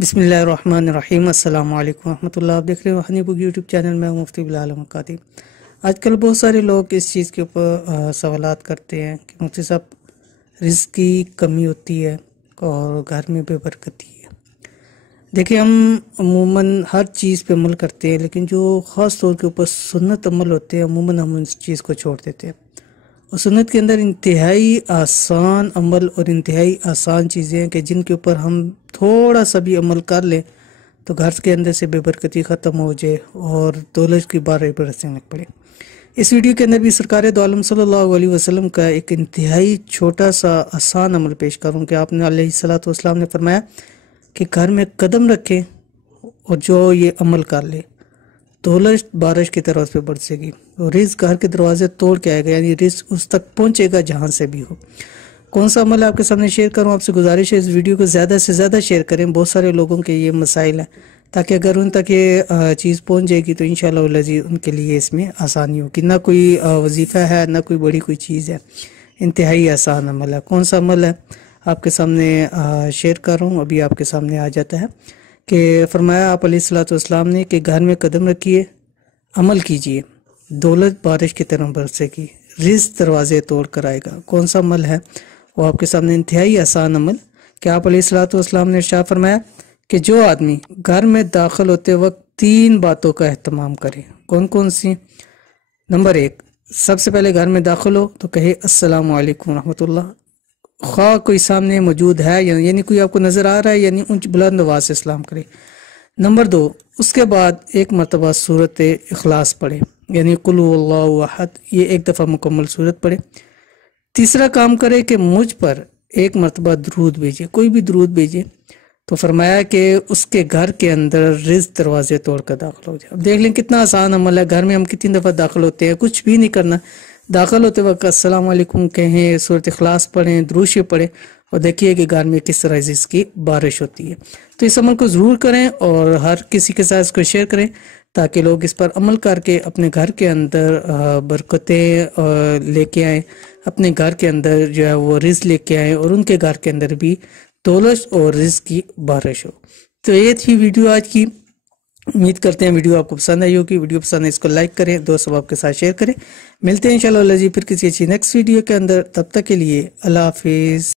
बिस्मिल्लाहिर्रहमानिर्रहीम। अस्सलाम वालेकुम रहमत उल्लाह। आप देख रहे हो हनी बुक यूट्यूब चैनल में मुफ्ती बिलाल मुकाती। आजकल बहुत सारे लोग इस चीज़ के ऊपर सवालात करते हैं कि मुफ्ती साहब रिज़्क़ की कमी होती है और घर में बेबरकती है। देखिए, हम अमूमन हर चीज़ पे अमल करते हैं, लेकिन जो ख़ास तौर के ऊपर सुन्नत अमल होते हैं अमूमन हम उस चीज़ को छोड़ देते हैं। और सुन्नत के अंदर इंतहाई आसान अमल और इंतहाई आसान चीज़ें हैं कि जिनके ऊपर हम थोड़ा सा भी अमल कर लें तो घर के अंदर से बेबरकती ख़त्म हो जाए और दौलत की बारिश बरसने लग पड़े। इस वीडियो के अंदर भी सरकार दो आलम सल्लल्लाहु अलैहि वसल्लम का एक इंतहाई छोटा सा आसान अमल पेश करूँ कि आपने अलैहिस्सलातु वस्सलाम ने फरमाया कि घर में कदम रखें और जो ये अमल कर ले दौलत बारिश की तरह उस पर बरसेगी और रिज़्क़ घर के दरवाजे तोड़ के आएगा, यानी रिज़्क़ उस तक पहुंचेगा जहां से भी हो। कौन सा अमल आपके सामने शेयर करूं? आपसे गुजारिश है इस वीडियो को ज़्यादा से ज़्यादा शेयर करें। बहुत सारे लोगों के ये मसाइल हैं, ताकि अगर उन तक ये चीज़ पहुंच जाएगी तो इंशाअल्लाह वल्लज़ी उनके लिए इसमें आसानी होगी। ना कोई वजीफ़ा है, ना कोई बड़ी कोई चीज़ है, इंतहाई आसान अमल है। कौन सा अमल है आपके सामने शेयर कर रहा हूँ, अभी आपके सामने आ जाता है कि फरमाया आप अलैहिस्सलातु वस्सलाम ने कि घर में कदम रखिए, अमल कीजिए, दौलत बारिश की तरह बरसेगी, रिज़्क़ दरवाजे तोड़ कर आएगा। कौन सा अमल है वो आपके सामने इंतहाई आसान अमल कि आप अलैहिस्सलातु वस्सलाम ने इरशाद फरमाया कि जो आदमी घर में दाखिल होते वक्त 3 बातों का एहतमाम करे। कौन कौन सी? नंबर 1, सबसे पहले घर में दाखिल हो तो कहे अस्सलामु अलैकुम रहमतुल्लाह, ख्वाह कोई सामने मौजूद है यानी कोई आपको नज़र आ रहा है, यानी ऊंच बुलंद आवाज़ से सलाम करे। नंबर 2, उसके बाद एक मरतबा सूरत इखलास पढ़े, यानी कुल हुवल्लाहु अहद, ये एक दफ़ा मुकम्मल सूरत पढ़े। तीसरा काम करे कि मुझ पर एक मरतबा दरूद भेजे, कोई भी दरूद भेजे। तो फरमाया कि उसके घर के अंदर रिज़्क़ दरवाजे तोड़ कर दाखिल हो जाए। अब देख लें कितना आसान अमल है। घर में हम कितनी दफ़ा दाखिल होते हैं, कुछ भी नहीं करना, दाखिल होते वक्त अस्सलाम वालेकुम कहें, सूरत इखलास पढ़ें, दुरूद शरीफ पढ़ें और देखिए कि घर में किस तरह रिज़्क़ की बारिश होती है। तो इस अमल को ज़रूर करें और हर किसी के साथ इसको शेयर करें, ताकि लोग इस पर अमल करके अपने घर के अंदर बरकतें लेके आएँ, अपने घर के अंदर जो है वो रिज़्क़ लेके आएँ और उनके घर के अंदर भी दौलत और रिज़्क़ की बारिश हो। तो ये थी वीडियो आज की। उम्मीद करते हैं वीडियो आपको पसंद आई होगी। वीडियो पसंद है इसको लाइक करें, दोस्तों आपके साथ शेयर करें। मिलते हैं इंशाअल्लाह फिर किसी अच्छी नेक्स्ट वीडियो के अंदर। तब तक के लिए अल्लाह हाफिज़।